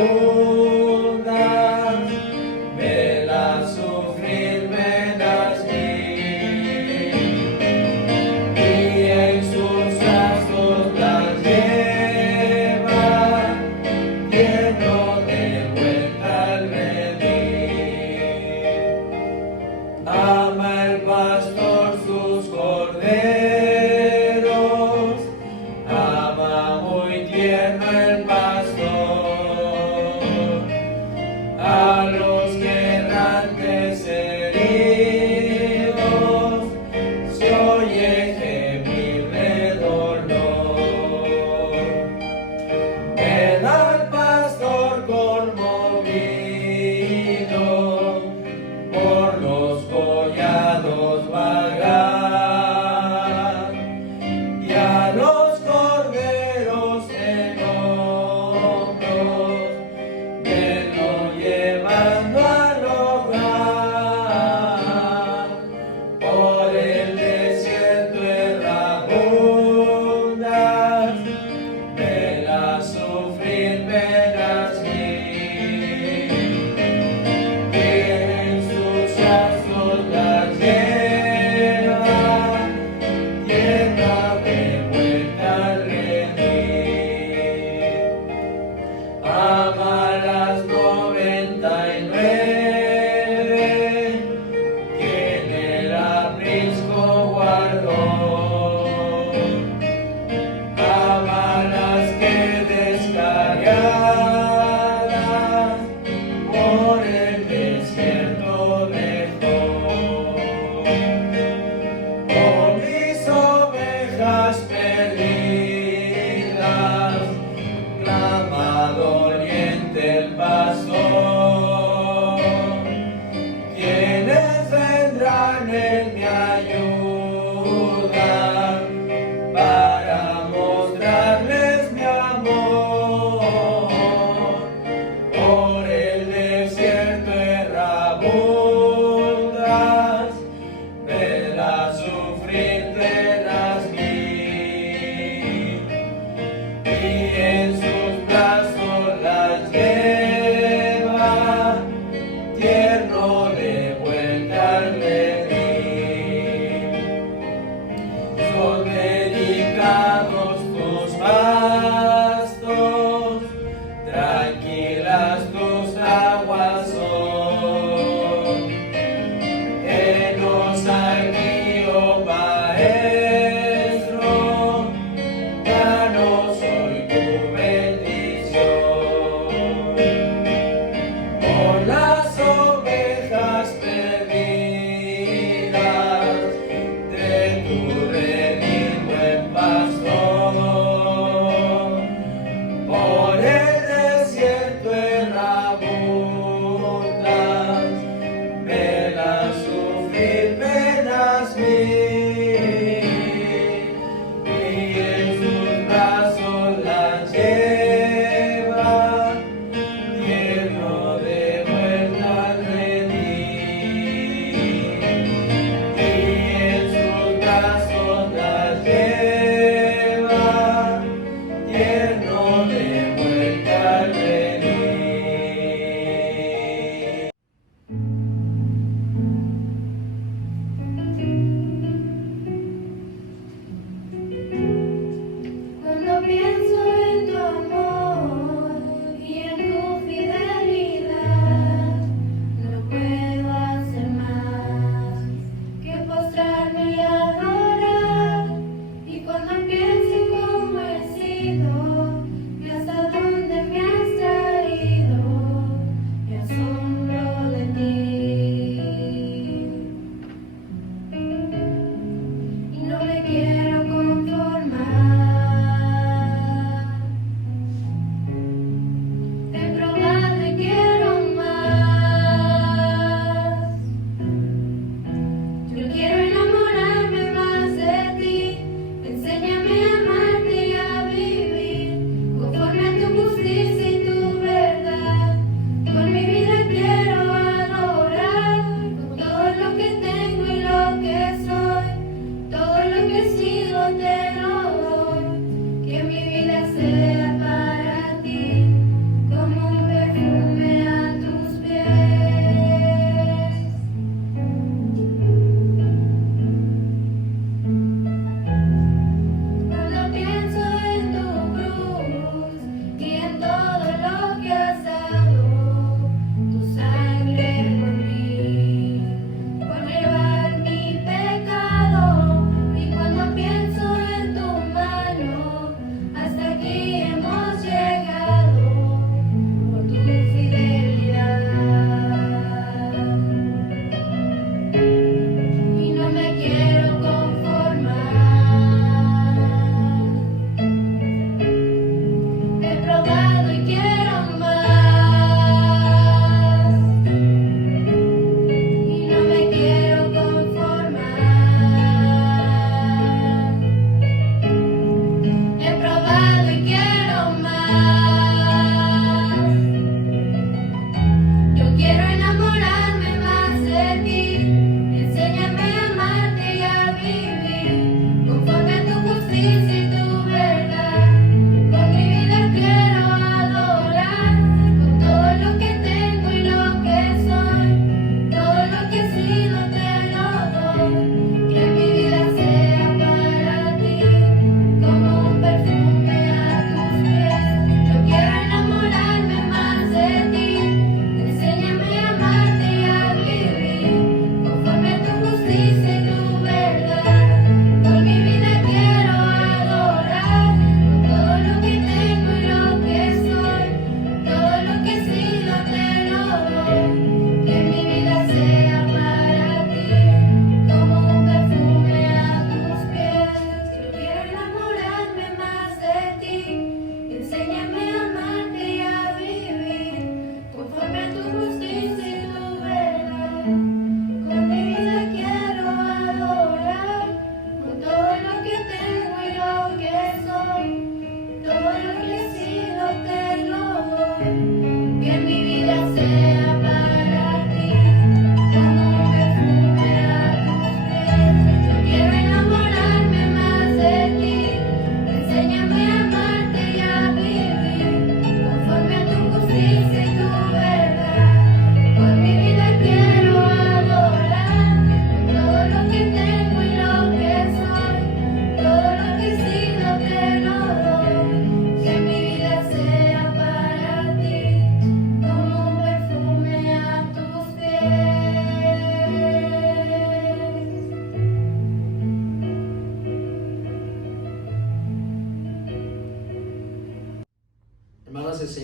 ondas, velas sufrir velas mil, y en sus brazos las lleva, lleno de buen albedrío. Ama el pastor sus corderos, ama muy tierno el pastor,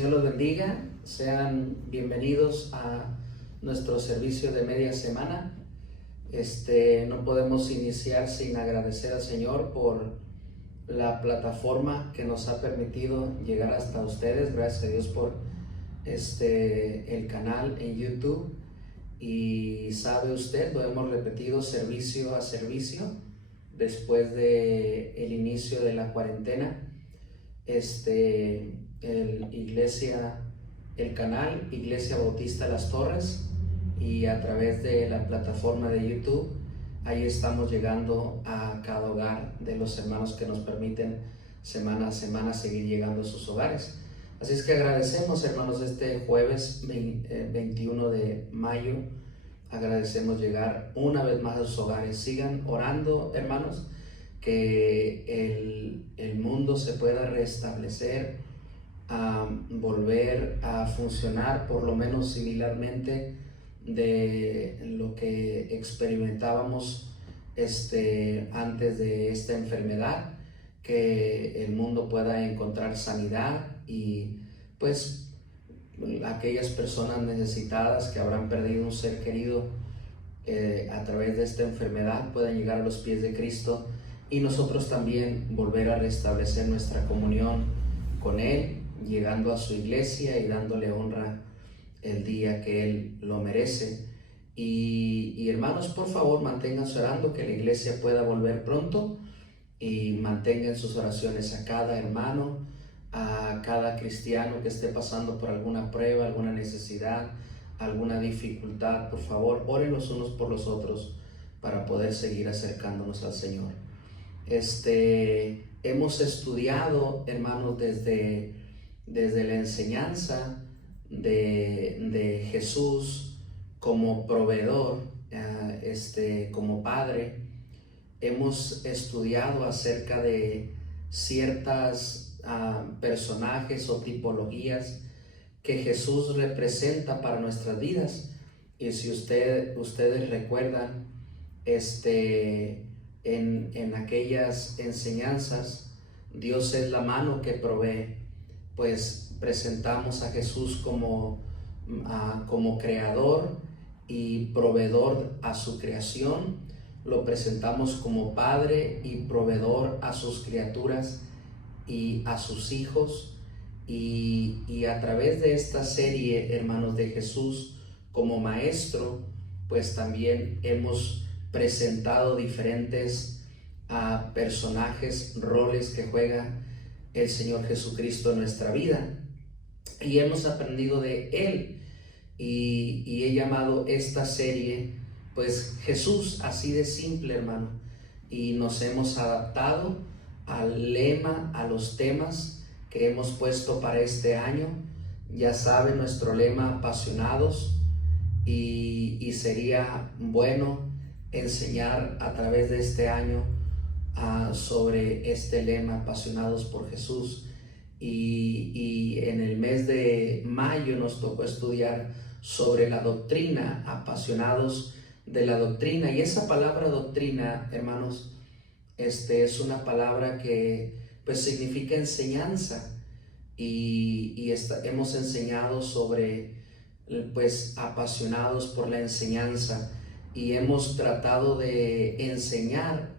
Señor los bendiga. Sean bienvenidos a nuestro servicio de media semana. No podemos iniciar sin agradecer al Señor por la plataforma que nos ha permitido llegar hasta ustedes. Gracias a Dios por el canal en YouTube. Y sabe usted, lo hemos repetido servicio a servicio después de el inicio de la cuarentena. El canal Iglesia Bautista Las Torres, y a través de la plataforma de YouTube, ahí estamos llegando a cada hogar de los hermanos que nos permiten semana a semana seguir llegando a sus hogares. Así es que agradecemos, hermanos, este jueves 21 de mayo, agradecemos llegar una vez más a sus hogares. Sigan orando, hermanos, que el mundo se pueda restablecer, a volver a funcionar por lo menos similarmente de lo que experimentábamos antes de esta enfermedad, que el mundo pueda encontrar sanidad y pues aquellas personas necesitadas que habrán perdido un ser querido a través de esta enfermedad puedan llegar a los pies de Cristo, y nosotros también volver a restablecer nuestra comunión con Él, llegando a su iglesia y dándole honra el día que Él lo merece. Y hermanos, por favor, manténganse orando que la iglesia pueda volver pronto, y mantengan sus oraciones a cada hermano, a cada cristiano que esté pasando por alguna prueba, alguna necesidad, alguna dificultad. Por favor, oren los unos por los otros para poder seguir acercándonos al Señor. Hemos estudiado, hermanos, desde la enseñanza de Jesús como proveedor, como Padre. Hemos estudiado acerca de ciertas personajes o tipologías que Jesús representa para nuestras vidas. Y si ustedes recuerdan, en aquellas enseñanzas, Dios es la mano que provee, pues presentamos a Jesús como creador y proveedor a su creación. Lo presentamos como Padre y proveedor a sus criaturas y a sus hijos. Y a través de esta serie, hermanos, de Jesús como Maestro, pues también hemos presentado diferentes personajes, roles que juega el Señor Jesucristo en nuestra vida, y hemos aprendido de Él, y he llamado esta serie pues Jesús, así de simple, hermano, y nos hemos adaptado al lema, a los temas que hemos puesto para este año. Ya saben, nuestro lema: apasionados, y sería bueno enseñar a través de este año sobre este lema, apasionados por Jesús. Y en el mes de mayo nos tocó estudiar sobre la doctrina, apasionados de la doctrina. Y esa palabra doctrina, hermanos, es una palabra que pues significa enseñanza, y hemos enseñado sobre pues apasionados por la enseñanza, y hemos tratado de enseñar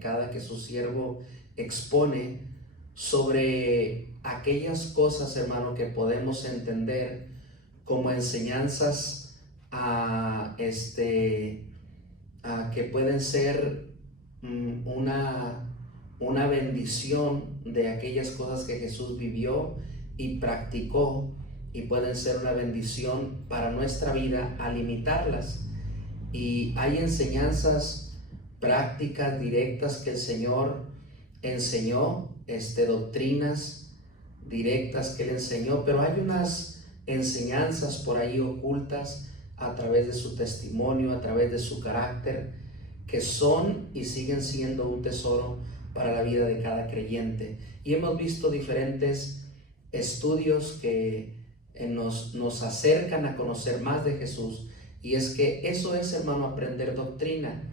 cada que su siervo expone sobre aquellas cosas, hermano, que podemos entender como enseñanzas que pueden ser una bendición de aquellas cosas que Jesús vivió y practicó, y pueden ser una bendición para nuestra vida al imitarlas. Y hay enseñanzas prácticas directas que el Señor enseñó, doctrinas directas que Él enseñó, pero hay unas enseñanzas por ahí ocultas a través de su testimonio, a través de su carácter, que son y siguen siendo un tesoro para la vida de cada creyente. Y hemos visto diferentes estudios que nos acercan a conocer más de Jesús. Y es que eso es, hermano, aprender doctrina,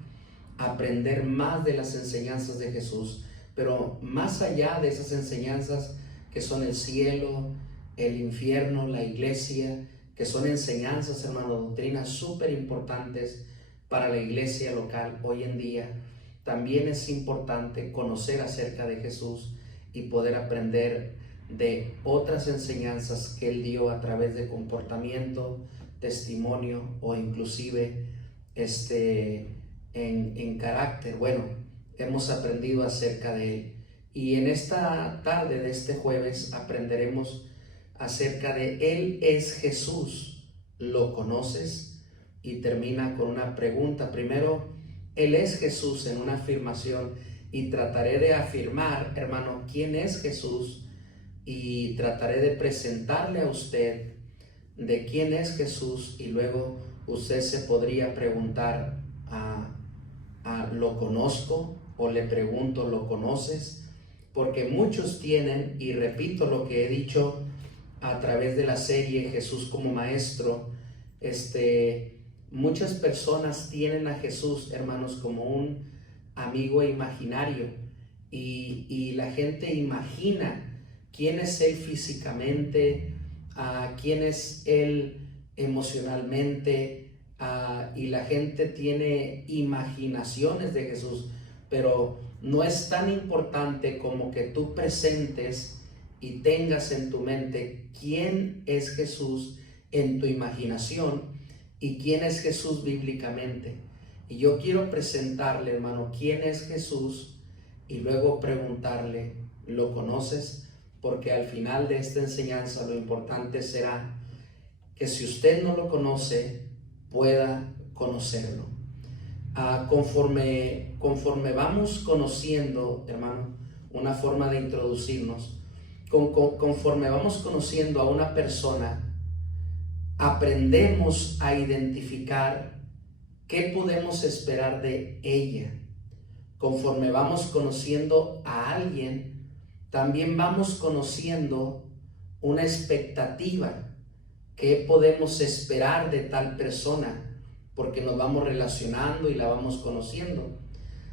aprender más de las enseñanzas de Jesús, pero más allá de esas enseñanzas que son el cielo, el infierno, la iglesia, que son enseñanzas, hermano, doctrinas súper importantes para la iglesia local hoy en día. También es importante conocer acerca de Jesús y poder aprender de otras enseñanzas que Él dio a través de comportamiento, testimonio o inclusive en carácter. Bueno, hemos aprendido acerca de Él. Y en esta tarde de este jueves aprenderemos acerca de Él es Jesús. ¿Lo conoces? Y termina con una pregunta. Primero, Él es Jesús en una afirmación, y trataré de afirmar, hermano, quién es Jesús, y trataré de presentarle a usted de quién es Jesús, y luego usted se podría preguntar, ¿lo conozco? O le pregunto, ¿lo conoces? Porque muchos tienen, y repito lo que he dicho a través de la serie Jesús como Maestro, muchas personas tienen a Jesús, hermanos, como un amigo imaginario, y la gente imagina quién es Él físicamente, quién es Él emocionalmente, y la gente tiene imaginaciones de Jesús, pero no es tan importante como que tú presentes y tengas en tu mente quién es Jesús en tu imaginación y quién es Jesús bíblicamente. Y yo quiero presentarle, hermano, quién es Jesús, y luego preguntarle, ¿lo conoces? Porque al final de esta enseñanza lo importante será que si usted no lo conoce, pueda conocerlo. Conforme vamos conociendo, hermano, una forma de introducirnos, conforme vamos conociendo a una persona, aprendemos a identificar qué podemos esperar de ella. Conforme vamos conociendo a alguien, también vamos conociendo una expectativa, qué podemos esperar de tal persona, porque nos vamos relacionando y la vamos conociendo.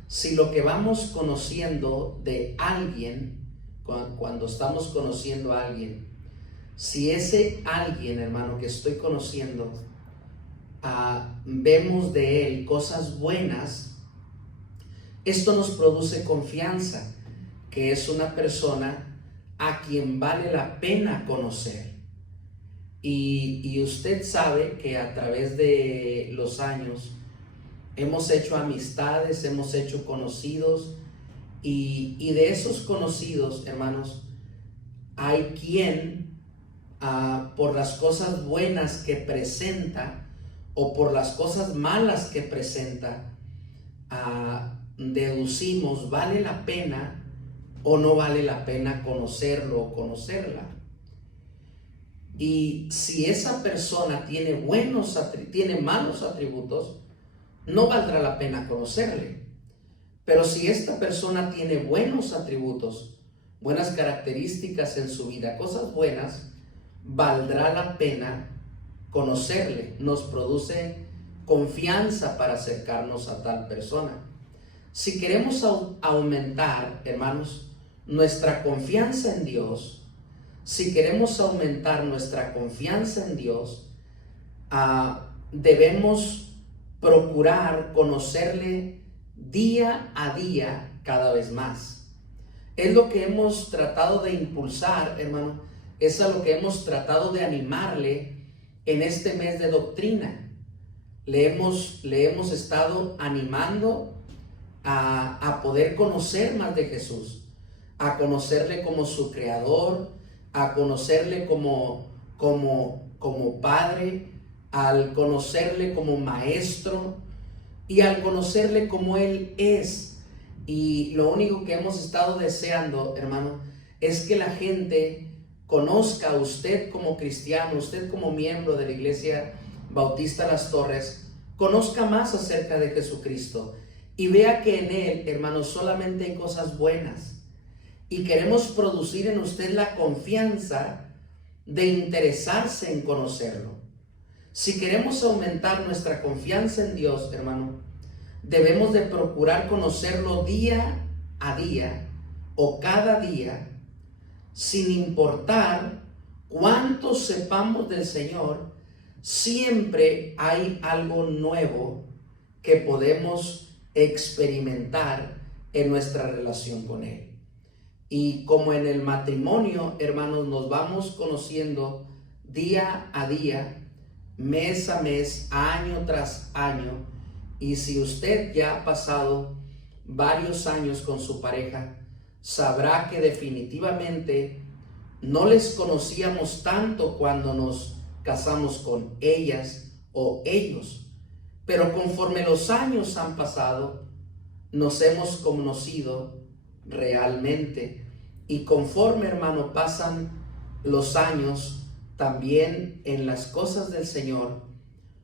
Si lo que vamos conociendo de alguien, cuando estamos conociendo a alguien, si ese alguien, hermano, que estoy conociendo, vemos de él cosas buenas, esto nos produce confianza, que es una persona a quien vale la pena conocer. Y usted sabe que a través de los años hemos hecho amistades, hemos hecho conocidos, y de esos conocidos, hermanos, hay quien por las cosas buenas que presenta o por las cosas malas que presenta, deducimos ¿vale la pena o no vale la pena conocerlo o conocerla? Y si esa persona tiene malos atributos, no valdrá la pena conocerle. Pero si esta persona tiene buenos atributos, buenas características en su vida, cosas buenas, valdrá la pena conocerle. Nos produce confianza para acercarnos a tal persona. Si queremos aumentar, hermanos, nuestra confianza en Dios, si queremos aumentar nuestra confianza en Dios, debemos procurar conocerle día a día cada vez más. Es lo que hemos tratado de impulsar, hermano, es a lo que hemos tratado de animarle en este mes de doctrina. Le hemos estado animando a poder conocer más de Jesús, a conocerle como su creador, a conocerle como padre, al conocerle como maestro y al conocerle como Él es. Y lo único que hemos estado deseando, hermano, es que la gente conozca a usted como cristiano, usted como miembro de la Iglesia Bautista Las Torres, conozca más acerca de Jesucristo y vea que en Él, hermano, solamente hay cosas buenas. Y queremos producir en usted la confianza de interesarse en conocerlo. Si queremos aumentar nuestra confianza en Dios, hermano, debemos de procurar conocerlo día a día o cada día, sin importar cuánto sepamos del Señor, siempre hay algo nuevo que podemos experimentar en nuestra relación con Él. Y como en el matrimonio, hermanos, nos vamos conociendo día a día, mes a mes, año tras año. Y si usted ya ha pasado varios años con su pareja, sabrá que definitivamente no les conocíamos tanto cuando nos casamos con ellas o ellos. Pero conforme los años han pasado, nos hemos conocido realmente. Y conforme, hermano, pasan los años, también en las cosas del Señor,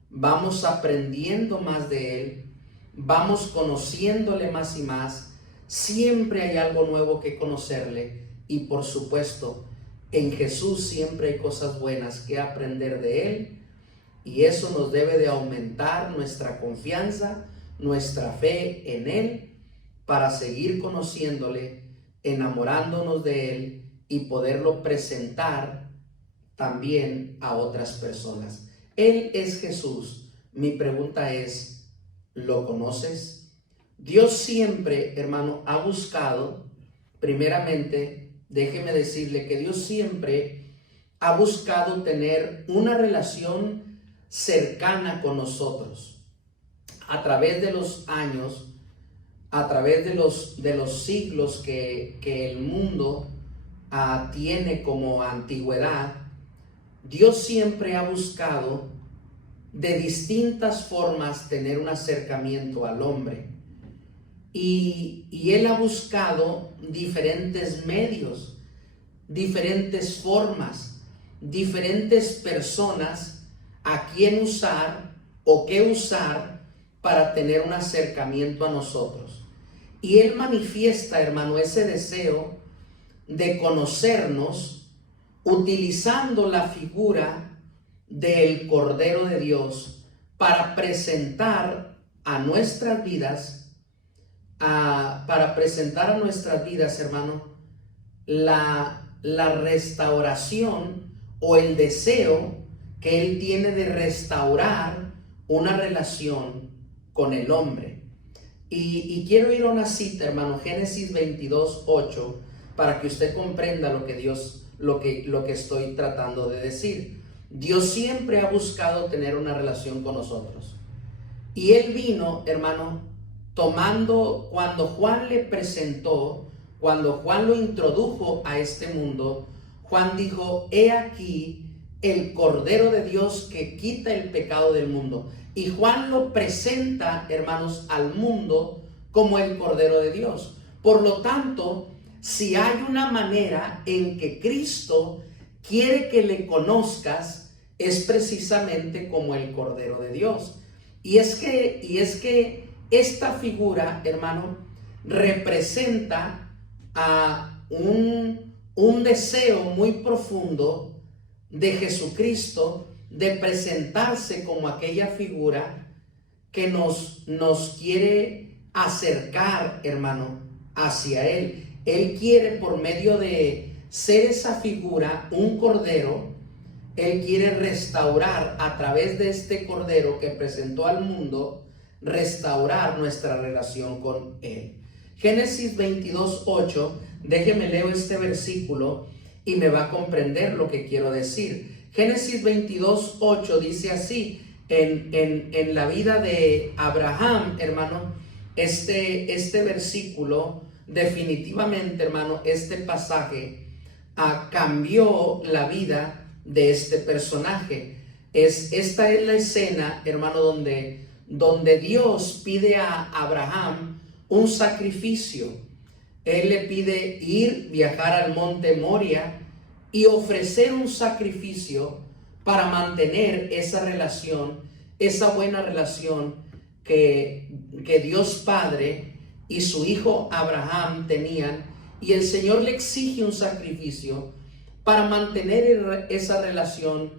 vamos aprendiendo más de Él, vamos conociéndole más y más. Siempre hay algo nuevo que conocerle, y por supuesto, en Jesús siempre hay cosas buenas que aprender de Él, y eso nos debe de aumentar nuestra confianza, nuestra fe en Él, para seguir conociéndole, enamorándonos de Él y poderlo presentar también a otras personas. Él es Jesús. Mi pregunta es, ¿lo conoces? Dios siempre, hermano, ha buscado, primeramente, déjeme decirle que Dios siempre ha buscado tener una relación cercana con nosotros. A través de los años, a través de los siglos que el mundo tiene como antigüedad, Dios siempre ha buscado de distintas formas tener un acercamiento al hombre. Y Él ha buscado diferentes medios, diferentes formas, diferentes personas a quien usar o qué usar para tener un acercamiento a nosotros. Y Él manifiesta, hermano, ese deseo de conocernos utilizando la figura del Cordero de Dios para presentar a nuestras vidas, hermano, la restauración o el deseo que Él tiene de restaurar una relación con el hombre. Y quiero ir a una cita, hermano, Génesis 22:8, para que usted comprenda lo que estoy tratando de decir. Dios siempre ha buscado tener una relación con nosotros. Y Él vino, hermano, cuando Juan le presentó, cuando Juan lo introdujo a este mundo, Juan dijo: he aquí el Cordero de Dios que quita el pecado del mundo. Y Juan lo presenta, hermanos, al mundo como el Cordero de Dios. Por lo tanto, si hay una manera en que Cristo quiere que le conozcas, es precisamente como el Cordero de Dios. Y es que esta figura, hermano, representa a un deseo muy profundo de Jesucristo de presentarse como aquella figura que nos quiere acercar, hermano, hacia Él. Él quiere, por medio de ser esa figura, un cordero, Él quiere restaurar a través de este cordero que presentó al mundo, restaurar nuestra relación con Él. Génesis 22:8, déjeme leo este versículo y me va a comprender lo que quiero decir. Génesis 22:8 dice así, en la vida de Abraham, hermano, este versículo, definitivamente, hermano, este pasaje cambió la vida de este personaje. Esta es la escena, hermano, donde Dios pide a Abraham un sacrificio. Él le pide viajar al monte Moria y ofrecer un sacrificio para mantener esa relación, esa buena relación que Dios Padre y su hijo Abraham tenían. Y el Señor le exige un sacrificio para mantener esa relación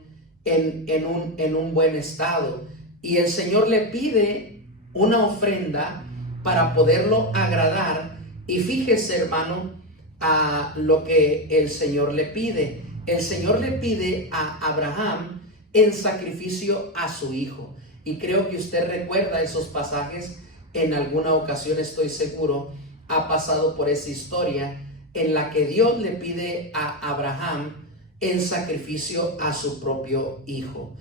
en un buen estado. Y el Señor le pide una ofrenda para poderlo agradar. Y fíjese, hermano, a lo que el Señor le pide. el Señor le pide a Abraham en sacrificio a su hijo. Y creo que usted recuerda esos pasajes, en alguna ocasión estoy seguro, ha pasado por esa historia en la que Dios le pide a Abraham en sacrificio a su propio hijo.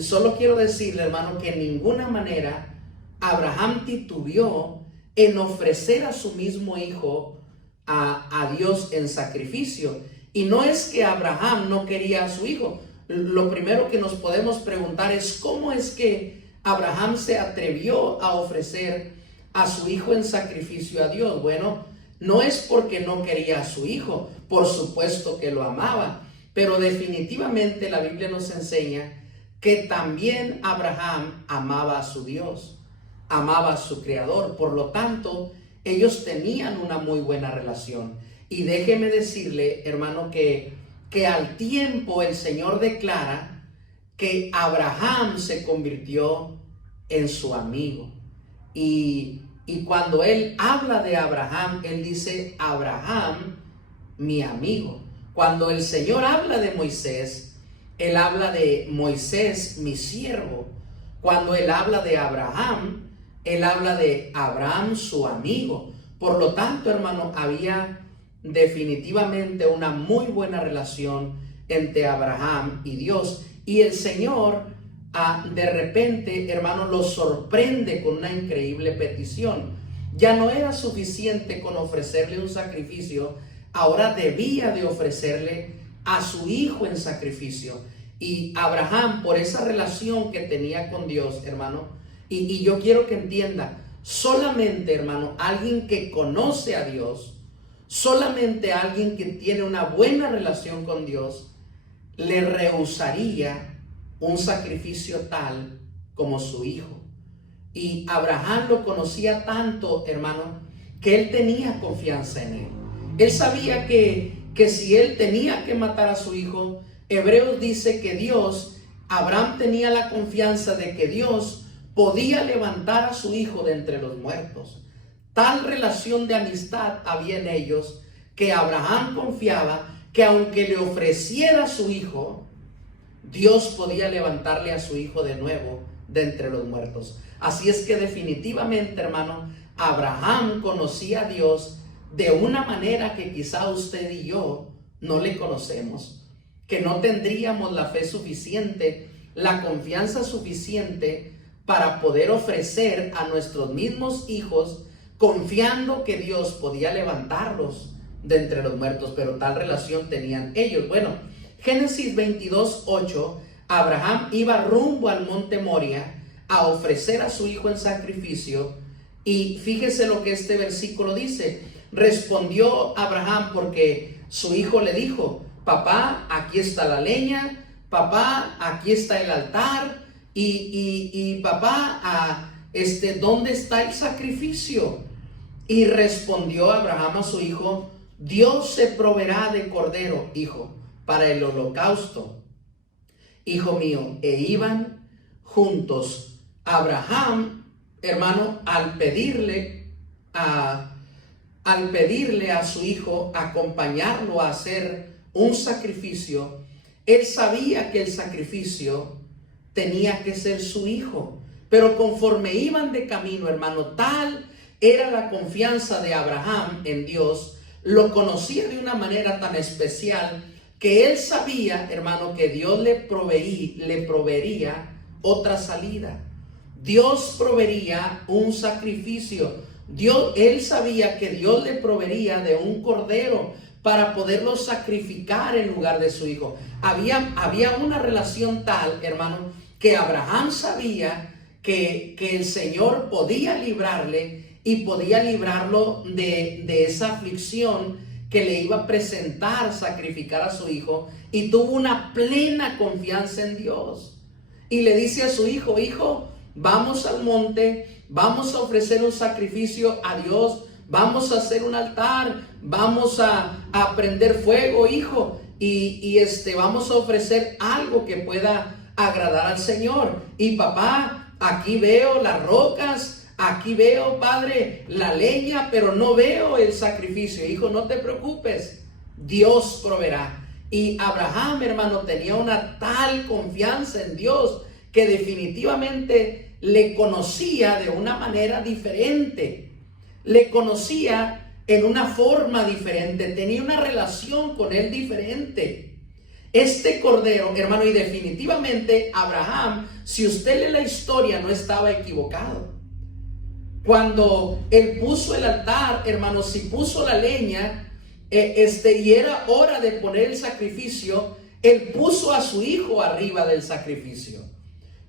Solo quiero decirle, hermano, que en ninguna manera Abraham titubeó en ofrecer a su mismo hijo a Dios en sacrificio. Y no es que Abraham no quería a su hijo. Lo primero que nos podemos preguntar es cómo es que Abraham se atrevió a ofrecer a su hijo en sacrificio a Dios. Bueno, no es porque no quería a su hijo, por supuesto que lo amaba, pero definitivamente la Biblia nos enseña que también Abraham amaba a su Dios, amaba a su Creador. Por lo tanto, ellos tenían una muy buena relación. Y déjeme decirle, hermano, que al tiempo el Señor declara que Abraham se convirtió en su amigo. Y cuando él habla de Abraham, él dice, Abraham, mi amigo. Cuando el Señor habla de Moisés, él habla de Moisés, mi siervo. Cuando él habla de Abraham, él habla de Abraham, su amigo. Por lo tanto, hermano, había definitivamente una muy buena relación entre Abraham y Dios. Y el Señor de repente, hermano, lo sorprende con una increíble petición. Ya no era suficiente con ofrecerle un sacrificio, ahora debía de ofrecerle a su hijo en sacrificio. Y Abraham, por esa relación que tenía con Dios, hermano, y yo quiero que entienda, solamente, hermano, alguien que conoce a Dios, solamente alguien que tiene una buena relación con Dios, le rehusaría un sacrificio tal como su hijo. Y Abraham lo conocía tanto, hermano, que él tenía confianza en él. Él sabía que si él tenía que matar a su hijo, Hebreos dice que Abraham tenía la confianza de que Dios podía levantar a su hijo de entre los muertos. Tal relación de amistad había en ellos que Abraham confiaba que aunque le ofreciera a su hijo, Dios podía levantarle a su hijo de nuevo de entre los muertos. Así es que definitivamente, hermano, Abraham conocía a Dios de una manera que quizá usted y yo no le conocemos, que no tendríamos la fe suficiente, la confianza suficiente para poder ofrecer a nuestros mismos hijos, confiando que Dios podía levantarlos de entre los muertos. Pero tal relación tenían ellos. Bueno, Génesis 22:8, Abraham iba rumbo al monte Moria a ofrecer a su hijo en sacrificio. Y fíjese lo que este versículo dice. Respondió Abraham porque su hijo le dijo, papá, aquí está la leña, papá, aquí está el altar, y papá, ¿dónde está el sacrificio? Y respondió Abraham a su hijo, Dios se proveerá de cordero, hijo, para el holocausto, hijo mío. E iban juntos. Abraham, hermano, al pedirle a su hijo acompañarlo a hacer un sacrificio, él sabía que el sacrificio tenía que ser su hijo. Pero conforme iban de camino, hermano, tal era la confianza de Abraham en Dios, lo conocía de una manera tan especial, que él sabía, hermano, que Dios le proveería otra salida. Dios proveería un sacrificio. Él sabía que Dios le proveería de un cordero para poderlo sacrificar en lugar de su hijo. Había una relación tal, hermano, que Abraham sabía que el Señor podía librarle y podía librarlo de esa aflicción que le iba a presentar sacrificar a su hijo, y tuvo una plena confianza en Dios. Y le dice a su hijo, hijo, vamos al monte, vamos a ofrecer un sacrificio a Dios, vamos a hacer un altar, vamos a prender fuego, hijo, y vamos a ofrecer algo que pueda agradar al Señor. Y papá, aquí veo las rocas, aquí veo, padre, la leña, pero no veo el sacrificio. Hijo, no te preocupes, Dios proveerá. Y Abraham, hermano, tenía una tal confianza en Dios que definitivamente le conocía de una manera diferente. Le conocía en una forma diferente. Tenía una relación con él diferente. Este cordero, hermano, y definitivamente Abraham, si usted lee la historia, no estaba equivocado. Cuando él puso el altar, hermano, si puso la leña, y era hora de poner el sacrificio, él puso a su hijo arriba del sacrificio.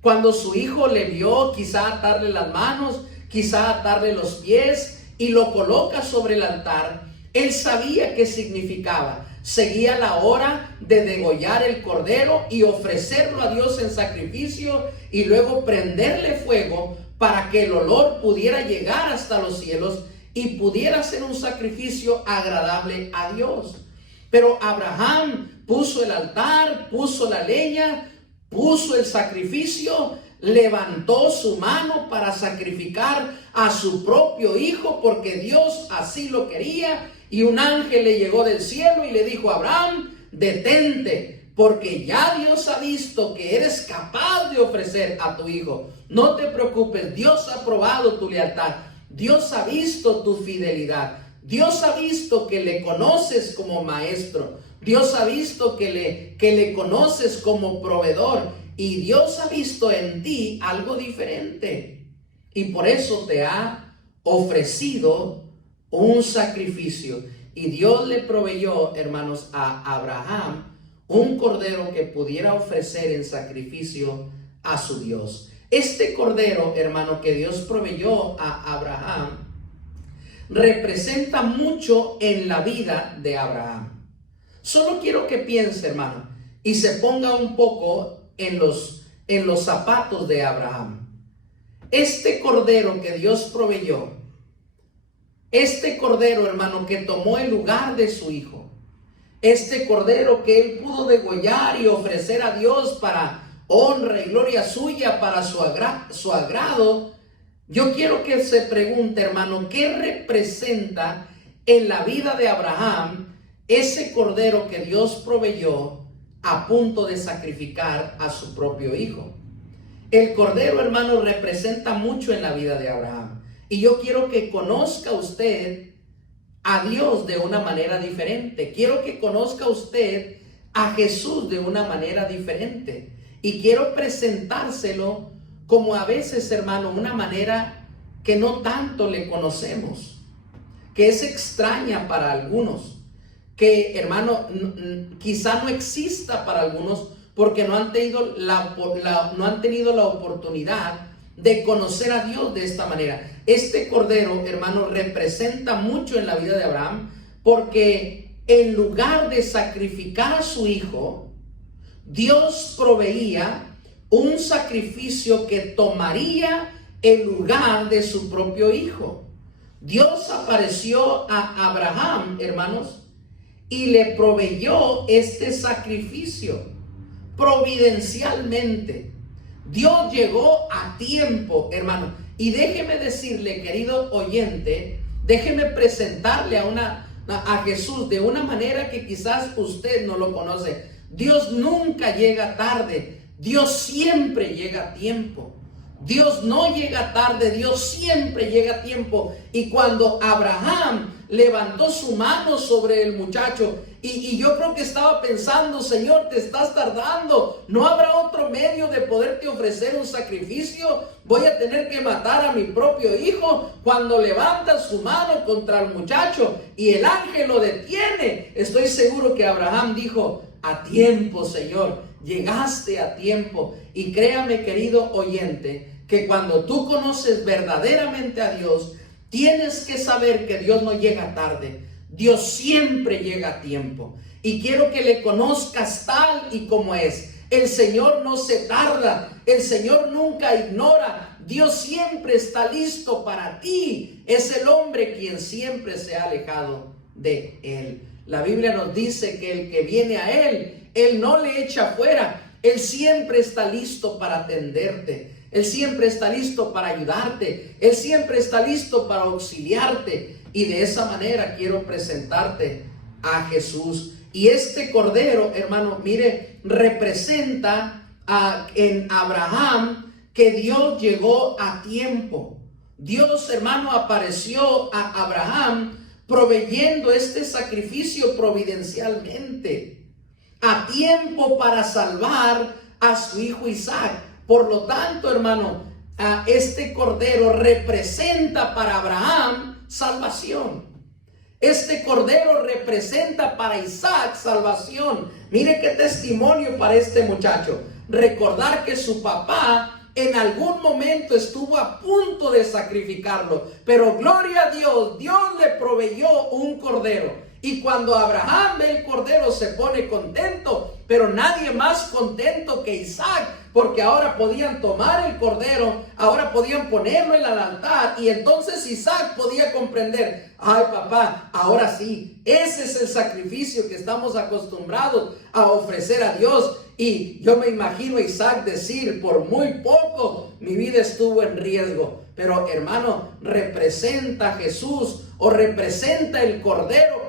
Cuando su hijo le vio, quizá atarle las manos, quizá atarle los pies, y lo coloca sobre el altar, él sabía qué significaba. Seguía la hora de degollar el cordero y ofrecerlo a Dios en sacrificio, y luego prenderle fuego para que el olor pudiera llegar hasta los cielos y pudiera ser un sacrificio agradable a Dios. Pero Abraham puso el altar, puso la leña, puso el sacrificio, levantó su mano para sacrificar a su propio hijo porque Dios así lo quería. Y un ángel le llegó del cielo y le dijo: Abraham, detente, porque ya Dios ha visto que eres capaz de ofrecer a tu hijo. No te preocupes, Dios ha probado tu lealtad. Dios ha visto tu fidelidad. Dios ha visto que le conoces como maestro. Dios ha visto que le conoces como proveedor. Y Dios ha visto en ti algo diferente. Y por eso te ha ofrecido un sacrificio. Y Dios le proveyó, hermanos, a Abraham un cordero que pudiera ofrecer en sacrificio a su Dios. Este cordero, hermano, que Dios proveyó a Abraham, representa mucho en la vida de Abraham. Solo quiero que piense, hermano, y se ponga un poco en los zapatos de Abraham. Este cordero que Dios proveyó, este cordero, hermano, que tomó el lugar de su hijo, este cordero que él pudo degollar y ofrecer a Dios para honra y gloria suya, para su agrado. Yo quiero que se pregunte, hermano, ¿qué representa en la vida de Abraham ese cordero que Dios proveyó a punto de sacrificar a su propio hijo? El cordero, hermano, representa mucho en la vida de Abraham. Y yo quiero que conozca usted a Dios de una manera diferente. Quiero que conozca usted a Jesús de una manera diferente. Y quiero presentárselo como a veces, hermano, una manera que no tanto le conocemos, que es extraña para algunos, que, hermano, quizá no exista para algunos porque no han tenido la oportunidad de conocer a Dios de esta manera. Este cordero, hermano, representa mucho en la vida de Abraham porque en lugar de sacrificar a su hijo, Dios proveía un sacrificio que tomaría el lugar de su propio hijo. Dios apareció a Abraham, hermanos, y le proveyó este sacrificio providencialmente. Dios llegó a tiempo, hermano. Y déjeme decirle, querido oyente, déjeme presentarle a Jesús de una manera que quizás usted no lo conoce. Dios nunca llega tarde. Dios siempre llega a tiempo. Dios no llega tarde, Dios siempre llega a tiempo. Y cuando Abraham levantó su mano sobre el muchacho, y yo creo que estaba pensando: Señor, te estás tardando, ¿no habrá otro medio de poderte ofrecer un sacrificio? Voy a tener que matar a mi propio hijo. Cuando levanta su mano contra el muchacho y el ángel lo detiene, estoy seguro que Abraham dijo: a tiempo, Señor, llegaste a tiempo. Y créame, querido oyente, que cuando tú conoces verdaderamente a Dios, tienes que saber que Dios no llega tarde. Dios siempre llega a tiempo. Y quiero que le conozcas tal y como es. El Señor no se tarda. El Señor nunca ignora. Dios siempre está listo para ti. Es el hombre quien siempre se ha alejado de Él. La Biblia nos dice que el que viene a Él, Él no le echa fuera. Él siempre está listo para atenderte. Él siempre está listo para ayudarte. Él siempre está listo para auxiliarte. Y de esa manera quiero presentarte a Jesús. Y este cordero, hermano, mire, representa en Abraham que Dios llegó a tiempo. Dios, hermano, apareció a Abraham proveyendo este sacrificio providencialmente, a tiempo para salvar a su hijo Isaac. Por lo tanto, hermano, este cordero representa para Abraham salvación. Este cordero representa para Isaac salvación. Mire qué testimonio para este muchacho. Recordar que su papá en algún momento estuvo a punto de sacrificarlo, pero gloria a Dios, Dios le proveyó un cordero. Y cuando Abraham ve el cordero se pone contento, pero nadie más contento que Isaac, porque ahora podían tomar el cordero, ahora podían ponerlo en el altar, y entonces Isaac podía comprender: ay, papá, ahora sí, ese es el sacrificio que estamos acostumbrados a ofrecer a Dios. Y yo me imagino a Isaac decir: por muy poco mi vida estuvo en riesgo. Pero, hermano, representa Jesús, o representa el cordero,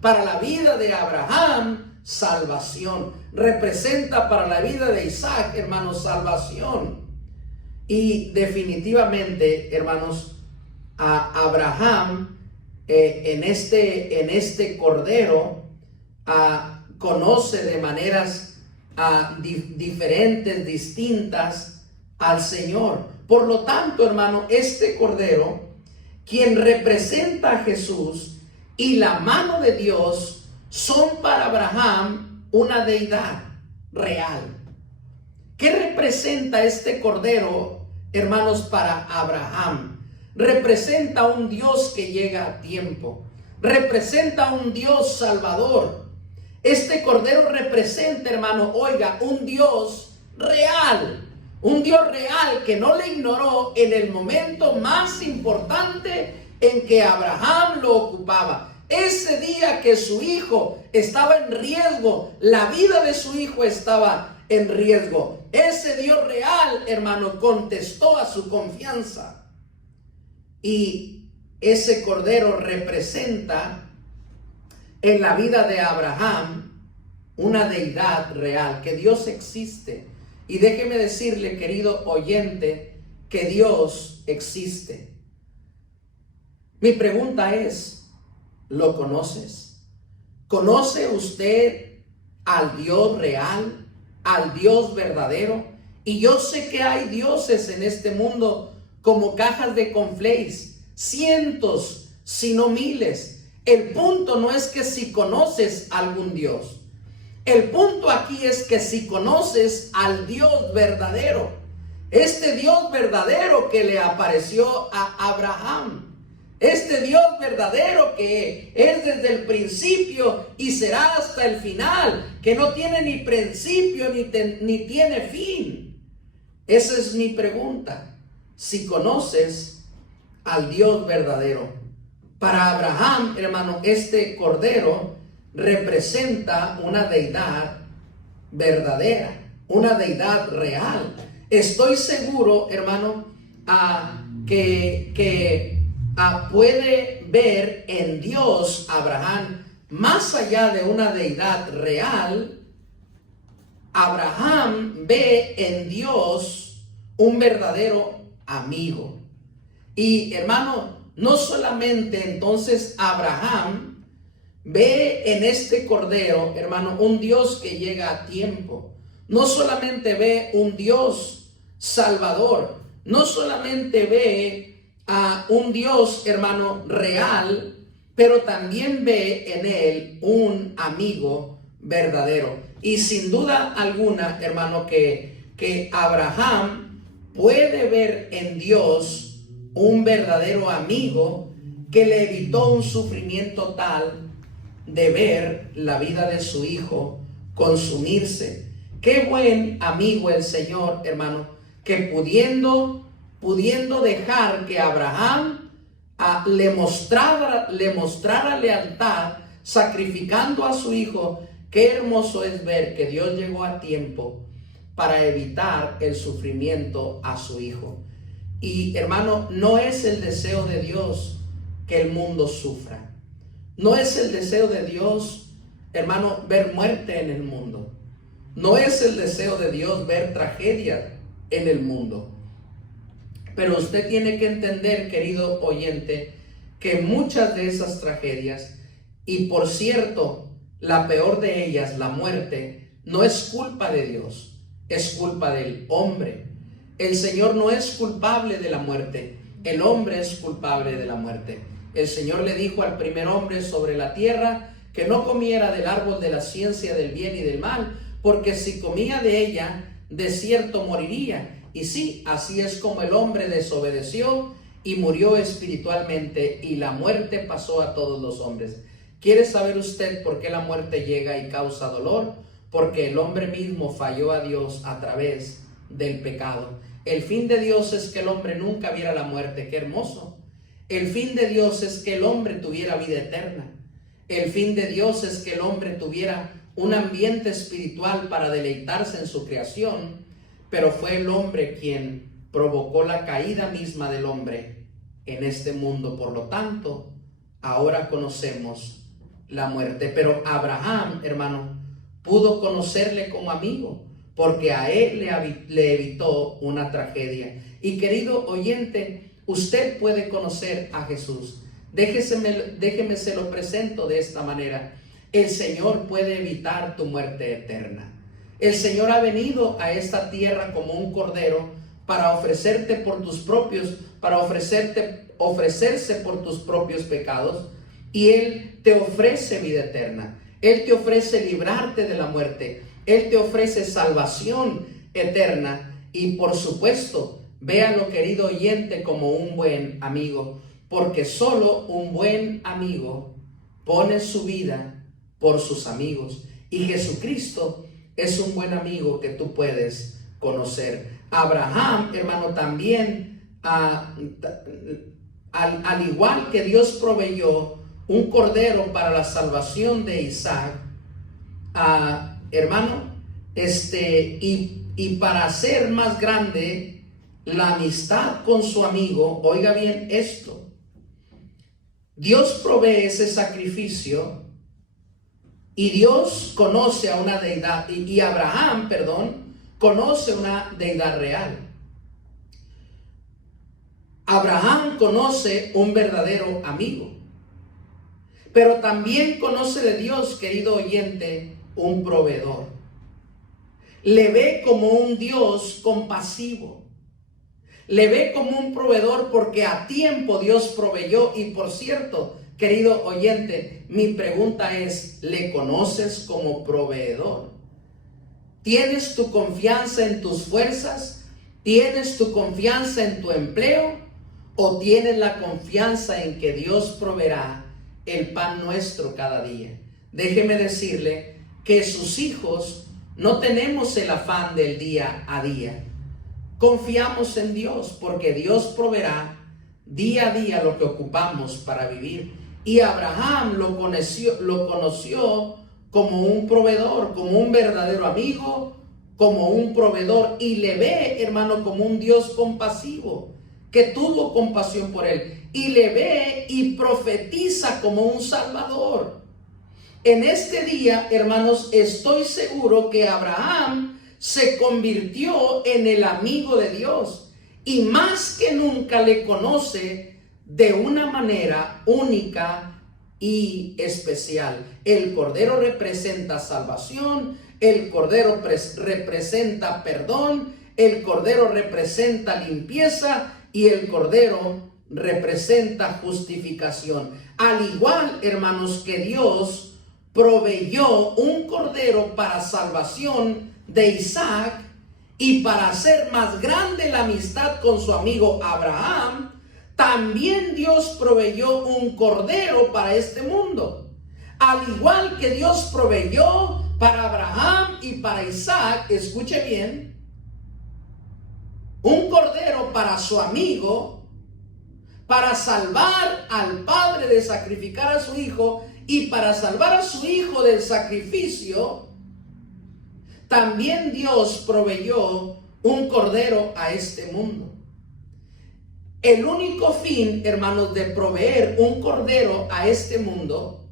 para la vida de Abraham, salvación. Representa para la vida de Isaac, hermanos, salvación. Y definitivamente, hermanos, a Abraham en este cordero conoce de maneras diferentes, distintas al Señor. Por lo tanto, hermano, este cordero, quien representa a Jesús y la mano de Dios, son para Abraham una deidad real. ¿Qué representa este cordero, hermanos, para Abraham? Representa un Dios que llega a tiempo. Representa un Dios salvador. Este cordero representa, hermano, oiga, un Dios real. Un Dios real que no le ignoró en el momento más importante en que Abraham lo ocupaba. Ese día que su hijo estaba en riesgo, la vida de su hijo estaba en riesgo. Ese Dios real, hermano, contestó a su confianza. Y ese cordero representa en la vida de Abraham una deidad real, que Dios existe. Y déjeme decirle, querido oyente, que Dios existe. Mi pregunta es, ¿lo conoces? ¿Conoce usted al Dios real, al Dios verdadero? Y yo sé que hay dioses en este mundo como cajas de cornflakes, cientos, si no miles. El punto no es que si conoces algún Dios. El punto aquí es que si conoces al Dios verdadero, este Dios verdadero que le apareció a Abraham, este Dios verdadero que es desde el principio y será hasta el final, que no tiene ni principio ni tiene fin. Esa es mi pregunta. Si conoces al Dios verdadero. Para Abraham, hermano, este cordero representa una deidad verdadera, una deidad real. Estoy seguro, hermano, que puede ver en Dios Abraham, más allá de una deidad real. Abraham ve en Dios un verdadero amigo. Y, hermano, no solamente entonces Abraham ve en este cordero, hermano, un Dios que llega a tiempo. No solamente ve un Dios salvador, no solamente ve a un Dios, hermano, real, pero también ve en él un amigo verdadero. Y sin duda alguna, hermano, que Abraham puede ver en Dios un verdadero amigo que le evitó un sufrimiento tal de ver la vida de su hijo consumirse. Qué buen amigo el Señor, hermano, que pudiendo dejar que Abraham le mostrara lealtad, sacrificando a su hijo. Qué hermoso es ver que Dios llegó a tiempo para evitar el sufrimiento a su hijo. Y, hermano, no es el deseo de Dios que el mundo sufra. No es el deseo de Dios, hermano, ver muerte en el mundo. No es el deseo de Dios ver tragedia en el mundo. Pero usted tiene que entender, querido oyente, que muchas de esas tragedias, y por cierto, la peor de ellas, la muerte, no es culpa de Dios, es culpa del hombre. El Señor no es culpable de la muerte, el hombre es culpable de la muerte. El Señor le dijo al primer hombre sobre la tierra que no comiera del árbol de la ciencia del bien y del mal, porque si comía de ella, de cierto moriría. Y sí, así es como el hombre desobedeció y murió espiritualmente, y la muerte pasó a todos los hombres. ¿Quiere saber usted por qué la muerte llega y causa dolor? Porque el hombre mismo falló a Dios a través del pecado. El fin de Dios es que el hombre nunca viera la muerte. ¡Qué hermoso! El fin de Dios es que el hombre tuviera vida eterna. El fin de Dios es que el hombre tuviera un ambiente espiritual para deleitarse en su creación, pero fue el hombre quien provocó la caída misma del hombre en este mundo. Por lo tanto, ahora conocemos la muerte. Pero Abraham, hermano, pudo conocerle como amigo, porque a él le evitó una tragedia. Y querido oyente, usted puede conocer a Jesús. Déjeme se lo presento de esta manera. El Señor puede evitar tu muerte eterna. El Señor ha venido a esta tierra como un cordero para ofrecerse por tus propios pecados, y Él te ofrece vida eterna. Él te ofrece librarte de la muerte. Él te ofrece salvación eterna. Y por supuesto, véalo, querido oyente, como un buen amigo, porque solo un buen amigo pone su vida por sus amigos. Y Jesucristo es un buen amigo que tú puedes conocer. Abraham, hermano, también, al igual que Dios proveyó un cordero para la salvación de Isaac, hermano, y para hacer más grande la amistad con su amigo, oiga bien esto, Dios provee ese sacrificio, y Dios conoce a una deidad, y Abraham, conoce una deidad real. Abraham conoce un verdadero amigo, pero también conoce de Dios, querido oyente, un proveedor. Le ve como un Dios compasivo. Le ve como un proveedor porque a tiempo Dios proveyó. Y por cierto, querido oyente, mi pregunta es, ¿le conoces como proveedor? ¿Tienes tu confianza en tus fuerzas? ¿Tienes tu confianza en tu empleo? ¿O tienes la confianza en que Dios proveerá el pan nuestro cada día? Déjeme decirle que sus hijos no tenemos el afán del día a día. Confiamos en Dios porque Dios proveerá día a día lo que ocupamos para vivir. Y Abraham lo conoció como un proveedor, como un verdadero amigo, como un proveedor, y le ve, hermano, como un Dios compasivo, que tuvo compasión por él, y le ve y profetiza como un salvador. En este día, hermanos, estoy seguro que Abraham se convirtió en el amigo de Dios, y más que nunca le conoce de una manera única y especial. El cordero representa salvación, el cordero representa perdón, el cordero representa limpieza y el cordero representa justificación. Al igual, hermanos, que Dios proveyó un cordero para salvación de Isaac y para hacer más grande la amistad con su amigo Abraham, también Dios proveyó un cordero para este mundo. Al igual que Dios proveyó para Abraham y para Isaac, escuche bien, un cordero para su amigo, para salvar al padre de sacrificar a su hijo y para salvar a su hijo del sacrificio, también Dios proveyó un cordero a este mundo. El único fin, hermanos, de proveer un cordero a este mundo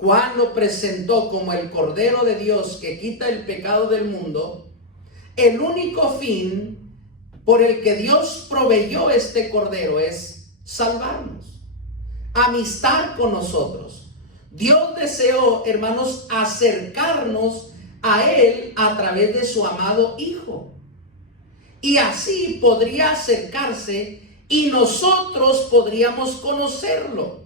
Juan lo presentó como el Cordero de Dios que quita el pecado del mundo. El único fin por el que Dios proveyó este Cordero es salvarnos, amistad con nosotros. Dios deseó, hermanos, acercarnos a Él a través de su amado Hijo. Y así podría acercarse y nosotros podríamos conocerlo.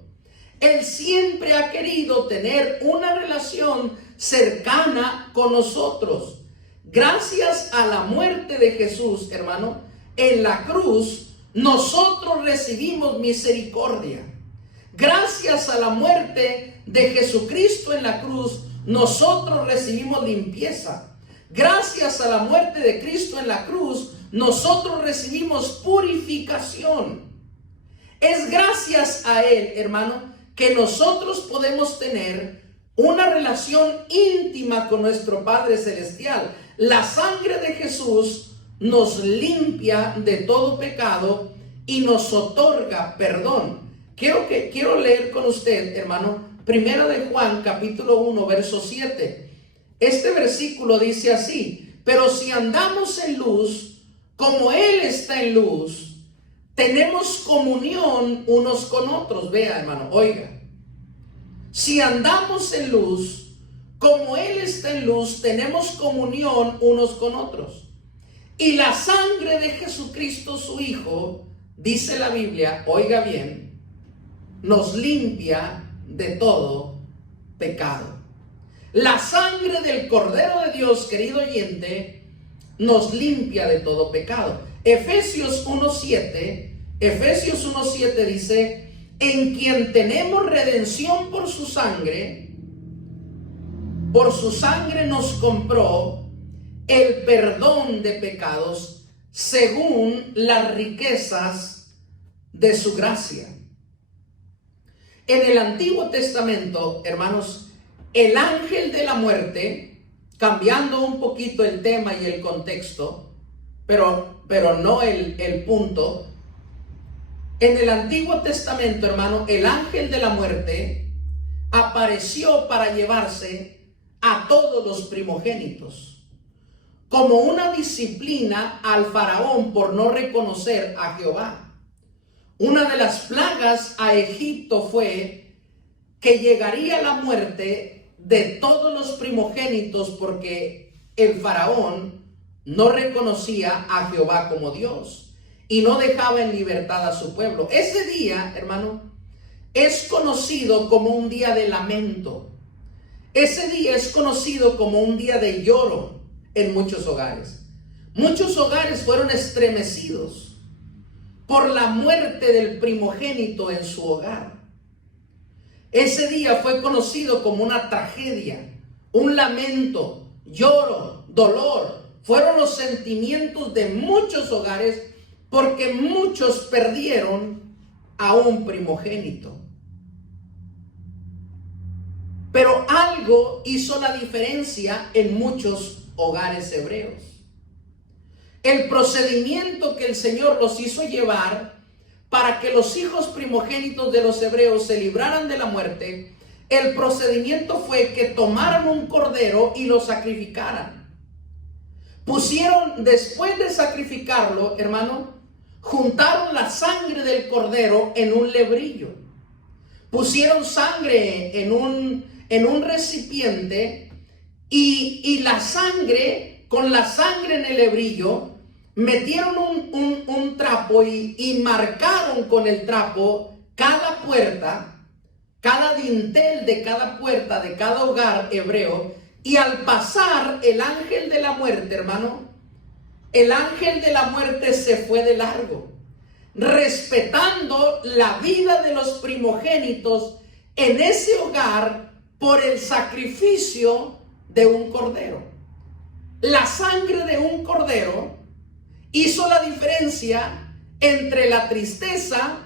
Él siempre ha querido tener una relación cercana con nosotros. Gracias a la muerte de Jesús, hermano, en la cruz, nosotros recibimos misericordia. Gracias a la muerte de Jesucristo en la cruz, nosotros recibimos limpieza. Gracias a la muerte de Cristo en la cruz, nosotros recibimos purificación. Es gracias a Él, hermano, que nosotros podemos tener una relación íntima con nuestro Padre Celestial. La sangre de Jesús nos limpia de todo pecado y nos otorga perdón. Quiero leer con usted, hermano, Primera de Juan, capítulo 1, verso 7. Este versículo dice así: pero si andamos en luz, como Él está en luz, tenemos comunión unos con otros. Vea, hermano, oiga. Si andamos en luz, como Él está en luz, tenemos comunión unos con otros. Y la sangre de Jesucristo, su Hijo, dice la Biblia, oiga bien, nos limpia de todo pecado. La sangre del Cordero de Dios, querido oyente, nos limpia de todo pecado. Efesios 1:7 dice: en quien tenemos redención por su sangre nos compró el perdón de pecados según las riquezas de su gracia. En el Antiguo Testamento, hermanos, el ángel de la muerte, cambiando un poquito el tema y el contexto, pero no el punto. En el Antiguo Testamento, hermano, el ángel de la muerte apareció para llevarse a todos los primogénitos, como una disciplina al faraón por no reconocer a Jehová. Una de las plagas a Egipto fue que llegaría la muerte de todos los primogénitos porque el faraón no reconocía a Jehová como Dios y no dejaba en libertad a su pueblo. Ese día, hermano, es conocido como un día de lamento. Ese día es conocido como un día de lloro en muchos hogares. Muchos hogares fueron estremecidos por la muerte del primogénito en su hogar. Ese día fue conocido como una tragedia, un lamento, lloro, dolor. Fueron los sentimientos de muchos hogares porque muchos perdieron a un primogénito. Pero algo hizo la diferencia en muchos hogares hebreos. El procedimiento que el Señor los hizo llevar para que los hijos primogénitos de los hebreos se libraran de la muerte, el procedimiento fue que tomaran un cordero y lo sacrificaran. Pusieron, después de sacrificarlo, hermano, juntaron la sangre del cordero en un lebrillo. Pusieron sangre en un recipiente y la sangre, con la sangre en el lebrillo, metieron un trapo y marcaron con el trapo cada puerta, cada dintel de cada puerta de cada hogar hebreo. Y al pasar el ángel de la muerte, hermano, el ángel de la muerte se fue de largo, respetando la vida de los primogénitos en ese hogar por el sacrificio de un cordero. La sangre de un cordero hizo la diferencia entre la tristeza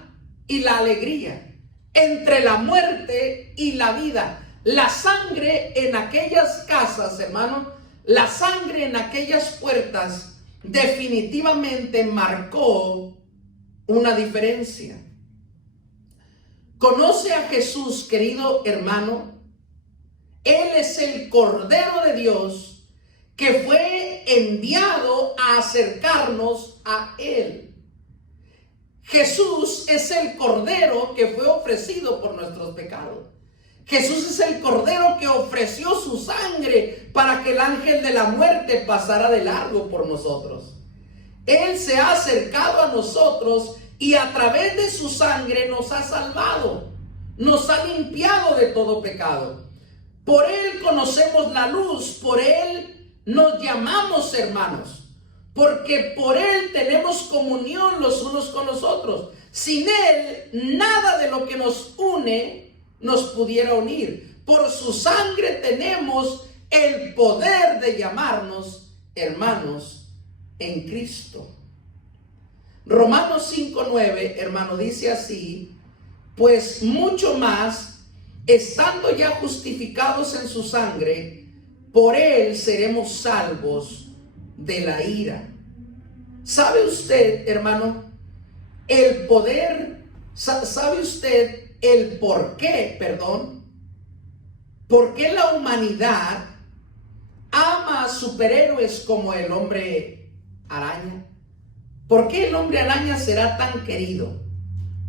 y la alegría, entre la muerte y la vida. La sangre en aquellas casas, hermano, la sangre en aquellas puertas definitivamente marcó una diferencia. Conoce a Jesús, querido hermano, Él es el Cordero de Dios que fue enviado a acercarnos a Él. Jesús es el Cordero que fue ofrecido por nuestros pecados. Jesús es el Cordero que ofreció su sangre para que el ángel de la muerte pasara de largo por nosotros. Él se ha acercado a nosotros y a través de su sangre nos ha salvado, nos ha limpiado de todo pecado. Por Él conocemos la luz, por Él nos llamamos hermanos, porque por Él tenemos comunión los unos con los otros. Sin Él, nada de lo que nos une nos pudiera unir. Por su sangre tenemos el poder de llamarnos hermanos en Cristo. Romanos 5:9, hermano, dice así: pues mucho más, estando ya justificados en su sangre, por Él seremos salvos de la ira. ¿Sabe usted, hermano, el poder? ¿Sabe usted el por qué, por qué la humanidad ama a superhéroes como el hombre araña? ¿Por qué el hombre araña será tan querido?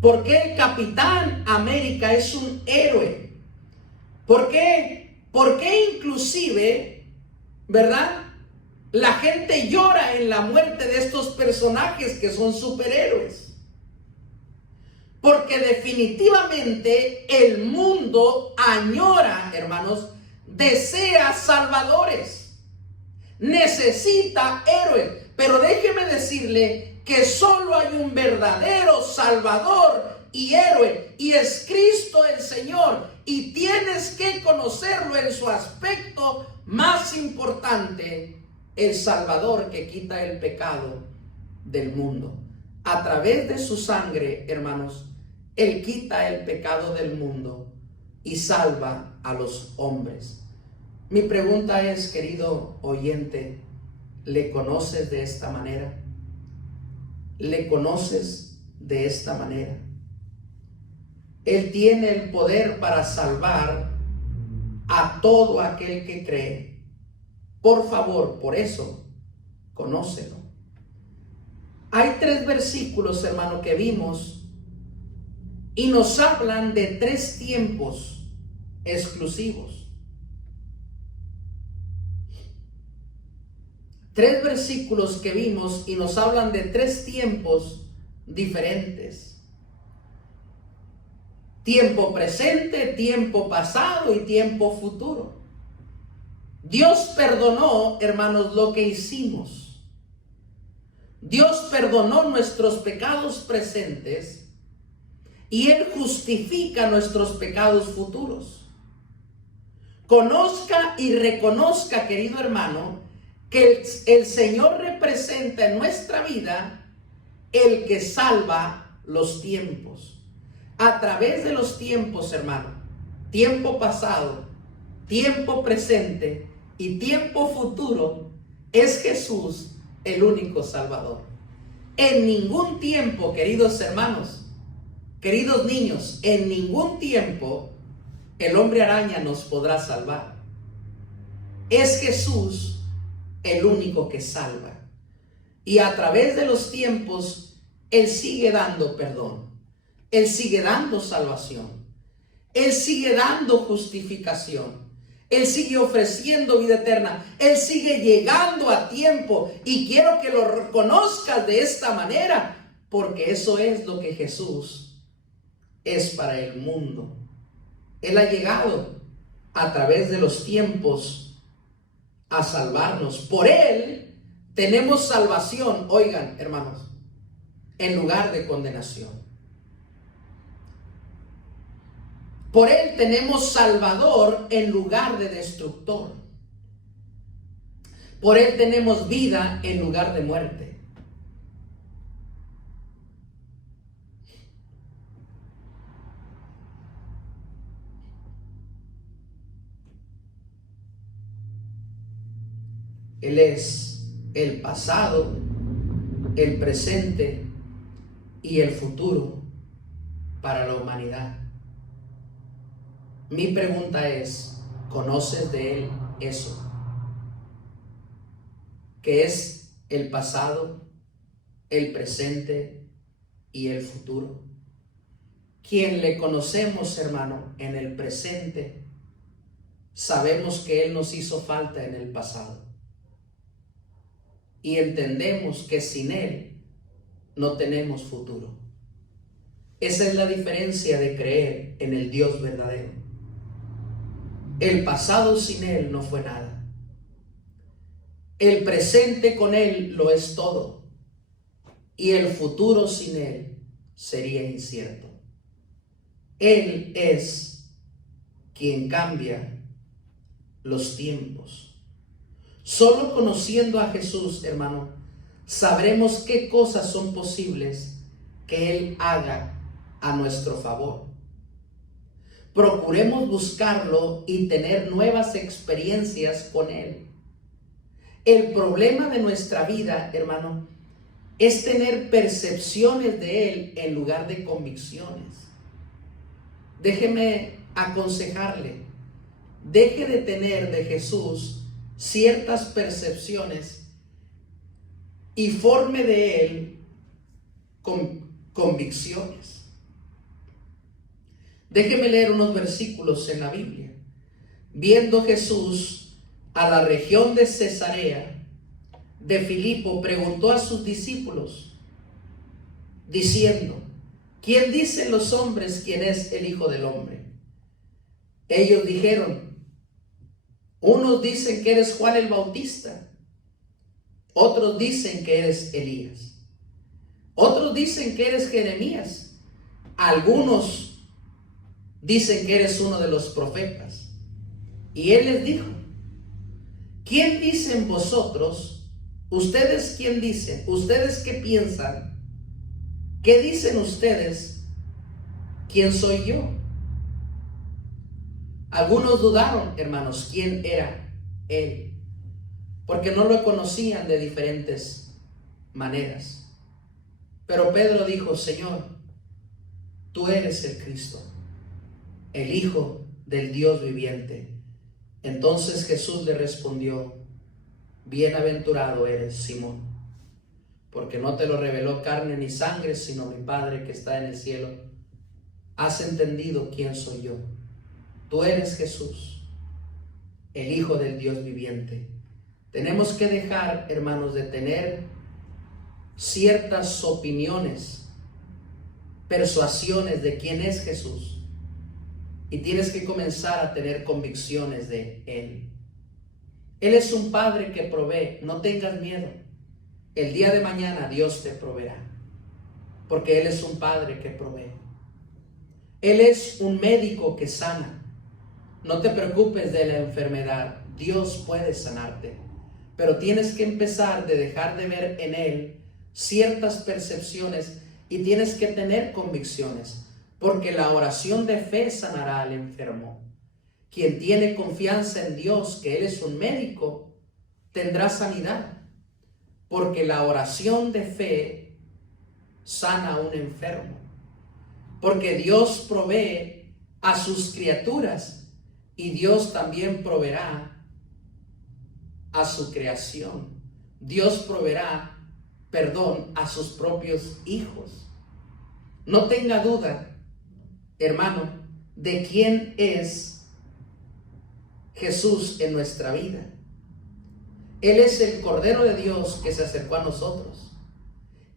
¿Por qué el Capitán América es un héroe? ¿Por qué? ¿Por qué inclusive, verdad, la gente llora en la muerte de estos personajes que son superhéroes? Porque definitivamente el mundo añora, hermanos, desea salvadores, necesita héroes. Pero déjeme decirle que solo hay un verdadero salvador y héroe, y es Cristo el Señor. Y tienes que conocerlo en su aspecto más importante, el Salvador que quita el pecado del mundo. A través de su sangre, hermanos, Él quita el pecado del mundo y salva a los hombres. Mi pregunta es, querido oyente, ¿le conoces de esta manera? ¿Le conoces de esta manera? Él tiene el poder para salvar a todo aquel que cree. Por favor, por eso, conócelo. Hay 3 versículos, hermano, que vimos y nos hablan de 3 tiempos exclusivos. 3 versículos que vimos y nos hablan de 3 tiempos diferentes. Tiempo presente, tiempo pasado y tiempo futuro. Dios perdonó, hermanos, lo que hicimos. Dios perdonó nuestros pecados presentes y Él justifica nuestros pecados futuros. Conozca y reconozca, querido hermano, que el Señor representa en nuestra vida el que salva los tiempos. A través de los tiempos, hermano, tiempo pasado, tiempo presente y tiempo futuro, es Jesús el único Salvador. En ningún tiempo, queridos hermanos, queridos niños, en ningún tiempo el hombre araña nos podrá salvar. Es Jesús el único que salva. Y a través de los tiempos, Él sigue dando perdón. Él sigue dando salvación. Él sigue dando justificación. Él sigue ofreciendo vida eterna. Él sigue llegando a tiempo. Y quiero que lo reconozcas de esta manera, porque eso es lo que Jesús es para el mundo. Él ha llegado a través de los tiempos a salvarnos. Por Él tenemos salvación, oigan, hermanos, en lugar de condenación. Por Él tenemos salvador en lugar de destructor. Por Él tenemos vida en lugar de muerte. Él es el pasado, el presente y el futuro para la humanidad. Mi pregunta es, ¿Conoces de Él eso? Que es el pasado, el presente y el futuro. Quien le conocemos, hermano, en el presente, sabemos que Él nos hizo falta en el pasado. Y entendemos que sin Él no tenemos futuro. Esa es la diferencia de creer en el Dios verdadero. El pasado sin Él no fue nada. El presente con Él lo es todo. Y el futuro sin Él sería incierto. Él es quien cambia los tiempos. Solo conociendo a Jesús, hermano, sabremos qué cosas son posibles que Él haga a nuestro favor. Procuremos buscarlo y tener nuevas experiencias con Él. El problema de nuestra vida, hermano, es tener percepciones de Él en lugar de convicciones. Déjeme aconsejarle, deje de tener de Jesús ciertas percepciones y forme de Él convicciones. Déjeme leer unos versículos en la Biblia. Viendo Jesús a la región de Cesarea de Filipo, preguntó a sus discípulos, diciendo, ¿quién dicen los hombres quién es el Hijo del Hombre? Ellos dijeron, unos dicen que eres Juan el Bautista, otros dicen que eres Elías, otros dicen que eres Jeremías, algunos dicen que eres uno de los profetas. Y él les dijo, ¿quién dicen vosotros? ¿Ustedes quién dicen? ¿Ustedes qué piensan? ¿Qué dicen ustedes? ¿Quién soy yo? Algunos dudaron, hermanos, quién era él, porque no lo conocían de diferentes maneras. Pero Pedro dijo, Señor, tú eres el Cristo, el Hijo del Dios viviente. Entonces Jesús le respondió, bienaventurado eres, Simón, porque no te lo reveló carne ni sangre, sino mi Padre que está en el cielo. Has entendido quién soy yo. Tú eres Jesús, el Hijo del Dios viviente. Tenemos que dejar, hermanos, de tener ciertas opiniones, persuasiones de quién es Jesús. Y tienes que comenzar a tener convicciones de Él. Él es un Padre que provee. No tengas miedo. El día de mañana Dios te proveerá. Porque Él es un Padre que provee. Él es un médico que sana. No te preocupes de la enfermedad. Dios puede sanarte. Pero tienes que empezar de dejar de ver en Él ciertas percepciones y tienes que tener convicciones. Porque la oración de fe sanará al enfermo. Quien tiene confianza en Dios, que Él es un médico, tendrá sanidad. Porque la oración de fe sana a un enfermo. Porque Dios provee a sus criaturas y Dios también proveerá a su creación. Dios proveerá, a sus propios hijos. No tenga duda, hermano, de quién es Jesús en nuestra vida. Él es el Cordero de Dios que se acercó a nosotros,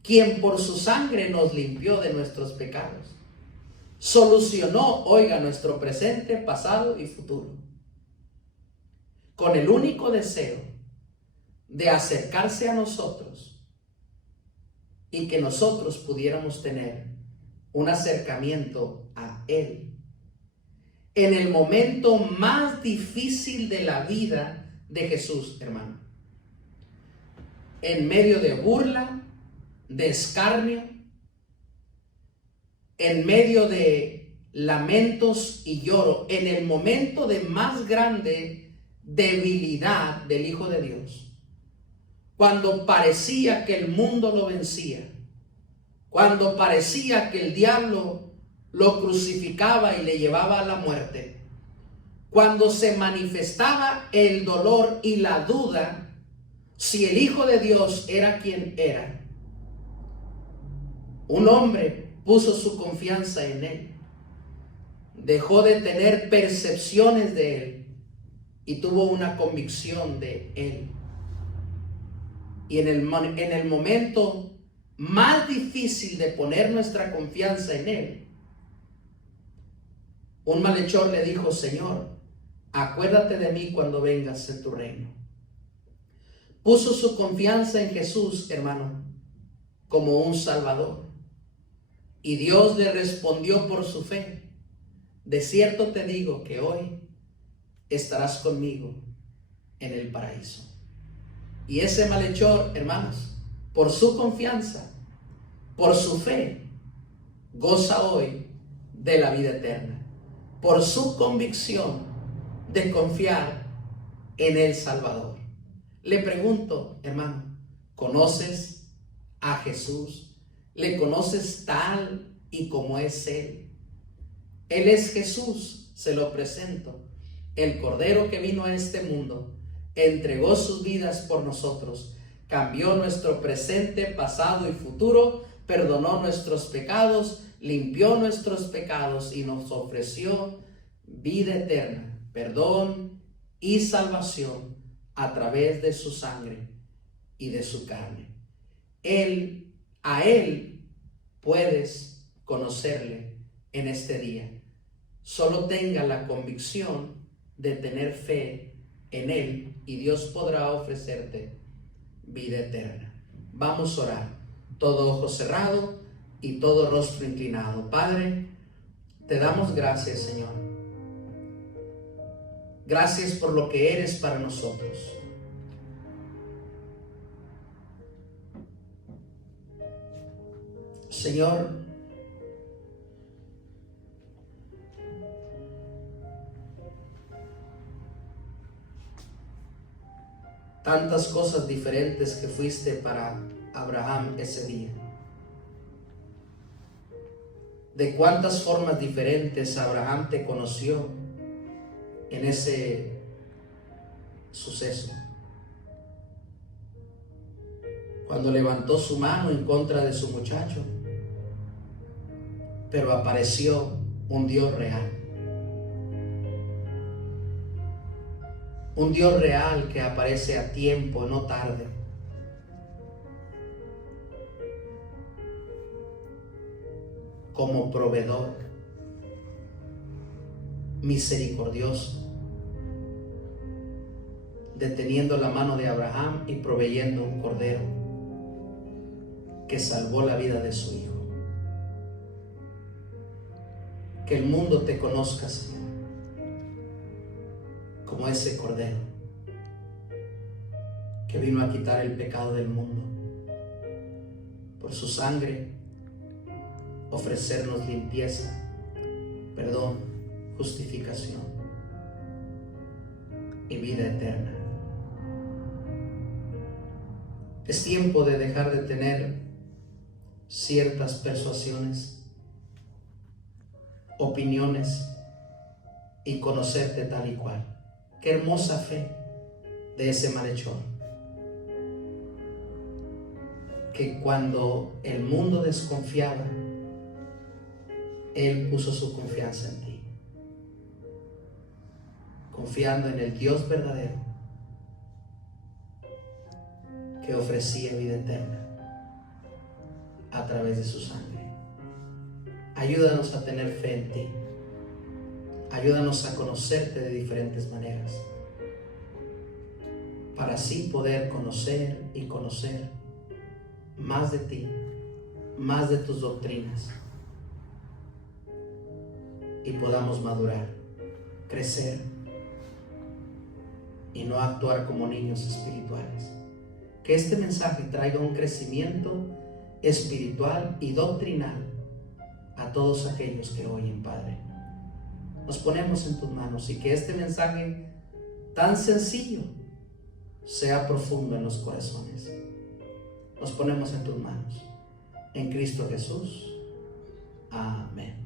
quien por su sangre nos limpió de nuestros pecados. Solucionó, oiga, nuestro presente, pasado y futuro, con el único deseo de acercarse a nosotros y que nosotros pudiéramos tener un acercamiento a Él. En el momento más difícil de la vida de Jesús, hermano. En medio de burla, de escarnio, en medio de lamentos y lloro, en el momento de más grande debilidad del Hijo de Dios, cuando parecía que el mundo lo vencía, cuando parecía que el diablo lo crucificaba y le llevaba a la muerte, cuando se manifestaba el dolor y la duda si el Hijo de Dios era quien era, un hombre puso su confianza en él. Dejó de tener percepciones de él y tuvo una convicción de él. Y en el momento más difícil de poner nuestra confianza en él, un malhechor le dijo: Señor, acuérdate de mí cuando vengas en tu reino. Puso su confianza en Jesús, hermano, como un Salvador. Y Dios le respondió por su fe: de cierto te digo que hoy estarás conmigo en el paraíso. Y ese malhechor, hermanos, por su confianza, por su fe, goza hoy de la vida eterna. Por su convicción de confiar en el Salvador. Le pregunto, hermano, ¿conoces a Jesús? ¿Le conoces tal y como es Él? Él es Jesús, se lo presento, el Cordero que vino a este mundo, entregó sus vidas por nosotros, cambió nuestro presente, pasado y futuro, perdonó nuestros pecados, limpió nuestros pecados y nos ofreció vida eterna, perdón y salvación a través de su sangre y de su carne. A Él puedes conocerle en este día. Solo tenga la convicción de tener fe en Él y Dios podrá ofrecerte vida eterna. Vamos a orar, todo ojo cerrado y todo rostro inclinado. Padre, te damos gracias, Señor. Gracias por lo que eres para nosotros. Señor, tantas cosas diferentes que fuiste para Abraham ese día. De cuántas formas diferentes Abraham te conoció en ese suceso. Cuando levantó su mano en contra de su muchacho, pero apareció un Dios real. Un Dios real que aparece a tiempo, no tarde. Como proveedor, misericordioso, deteniendo la mano de Abraham y proveyendo un cordero que salvó la vida de su hijo. Que el mundo te conozca, Señor, como ese cordero que vino a quitar el pecado del mundo. Por su sangre ofrecernos limpieza, perdón, justificación y vida eterna. Es tiempo de dejar de tener ciertas persuasiones, opiniones y conocerte tal y cual. Qué hermosa fe de ese malhechor, que cuando el mundo desconfiaba, él puso su confianza en ti, confiando en el Dios verdadero que ofrecía vida eterna a través de su sangre. Ayúdanos a tener fe en ti. Ayúdanos a conocerte de diferentes maneras, para así poder conocer y conocer más de ti, más de tus doctrinas, y podamos madurar, crecer y no actuar como niños espirituales. Que este mensaje traiga un crecimiento espiritual y doctrinal a todos aquellos que oyen, Padre. Nos ponemos en tus manos y que este mensaje tan sencillo sea profundo en los corazones. Nos ponemos en tus manos. En Cristo Jesús. Amén.